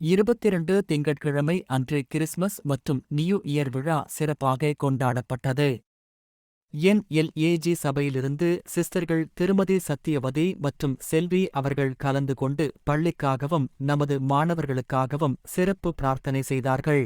22 திங்கட்கிழமை அன்று கிறிஸ்மஸ் மற்றும் நியூ இயர் விழா சிறப்பாக கொண்டாடப்பட்டது. NLAG சபையிலிருந்து சிஸ்டர்கள் திருமதி சத்தியவதி மற்றும் செல்வி அவர்கள் கலந்து கொண்டு பள்ளிக்காகவும் நமது மாணவர்களுக்காகவும் சிறப்பு பிரார்த்தனை செய்தார்கள்.